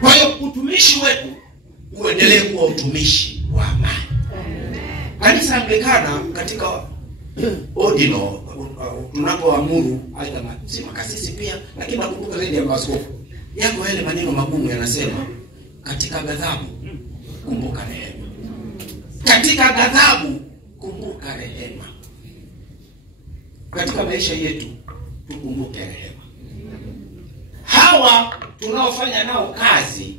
Kwa hiyo utumishi wetu uendelee kuwa utumishi wa amani. Kanisa Anglikana katika ordino tunapoamuru aidha si makasisi pia, lakini nakumbuka zaidi ya maaskofu yako yale maneno magumu yanasema, katika ghadhabu kumbuka rehema. Katika ghadhabu kumbuka rehema. Katika maisha yetu tukumbuke rehema. Hawa tunaofanya nao kazi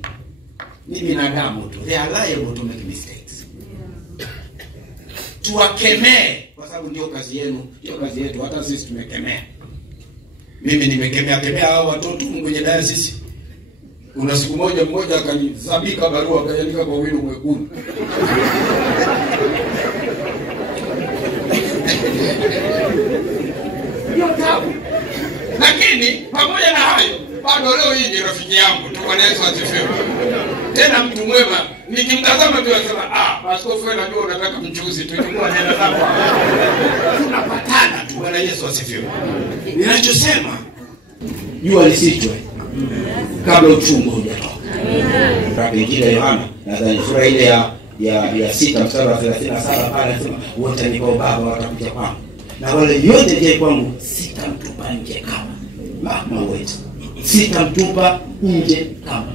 ni binadamu tu. They are liable to make mistakes. Tuwakemee kwa sababu ndio kazi yenu, ndio kazi yetu. Hata sisi tumekemea. Mimi nimekemea hao watoto kwenye diocese. Kuna siku mmoja akanizabika barua akaandika kwa wino mwekundu. Ndio tabu. Lakini pamoja na hayo bado leo hii ni rafiki yangu tu, Bwana Yesu asifiwe. Tena mtu mwema, nikimtazama tu nasema askofu wewe najua unataka mchuzi tu, chukua nenda zako. Tunapatana tu, Bwana Yesu asifiwe. Ninachosema jua lisichwe kabla uchungu hujatoka. Kwa Injili ya Yohana nadhani sura ile ya 6 mstari wa 37 pale anasema wote ni kwa Baba watakuja kwangu, na wale yote je kwangu sitamtupa nje kama mama wetu. Sitamtupa nje kama.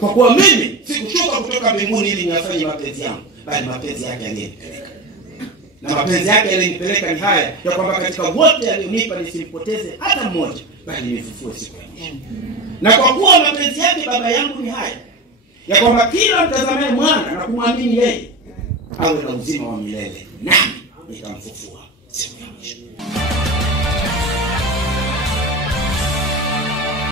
Kwa kuwa mimi sikushuka kutoka mbinguni ili niyafanye mapenzi yangu, bali mapenzi yake alinipeleka. Na mapenzi yake alinipeleka ni haya, ya kwamba katika wote alionipa nisimpoteze hata mmoja, bali nifufue siku ya mwisho. Na kwa kuwa mapenzi yake Baba yangu ni haya, ya kwamba kila mtazamaye mwana na kumwamini yeye awe na uzima wa milele, nami nitamfufua siku ya mwisho.